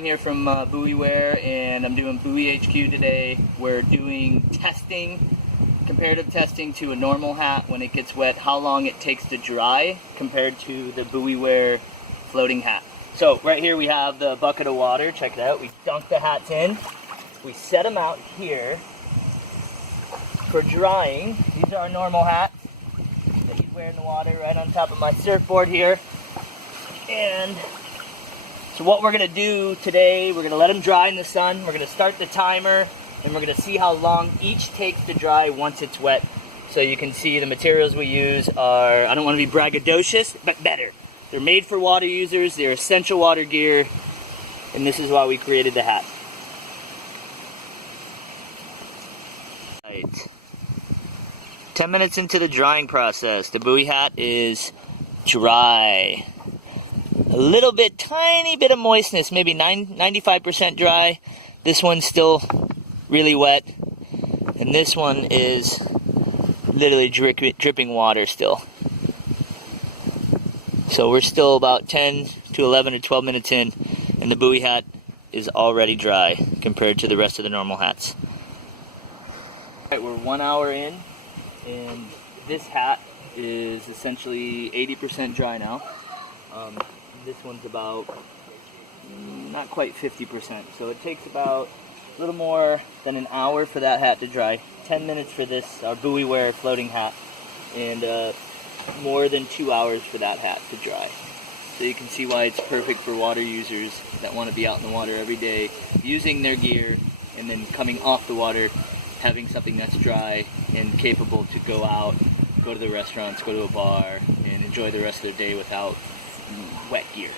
John here from BUOY, and I'm doing BUOY HQ today. We're doing testing, comparative testing to a normal hat when it gets wet, how long it takes to dry compared to the BUOY floating hat. So right here we have the bucket of water. Check it out. We dunk the hats in. We set them out here for drying. These are our normal hats that he's wearing in the water right on top of my surfboard here. And so what we're going to do today, we're going to let them dry in the sun. We're going to start the timer, and we're going to see how long each takes to dry once it's wet. So you can see the materials we use are, I don't want to be braggadocious, but better. They're made for water users, they're essential water gear, and this is why we created the hat. Right. 10 minutes into the drying process, the BUOY hat is dry. A little bit, tiny bit of moistness, maybe 95% dry. This one's still really wet. And this one is literally dripping water still. So we're still about 10 to 11 or 12 minutes in, and the BUOY hat is already dry compared to the rest of the normal hats. Alright, we're 1 hour in, and this hat is essentially 80% dry now. This one's about not quite 50%, so it takes about a little more than an hour for that hat to dry. 10 minutes for this, our BUOY floating hat, and more than 2 hours for that hat to dry. So you can see why it's perfect for water users that want to be out in the water every day, using their gear, and then coming off the water, having something that's dry and capable to go out, go to the restaurants, go to a bar, and enjoy the rest of their day without wet gear.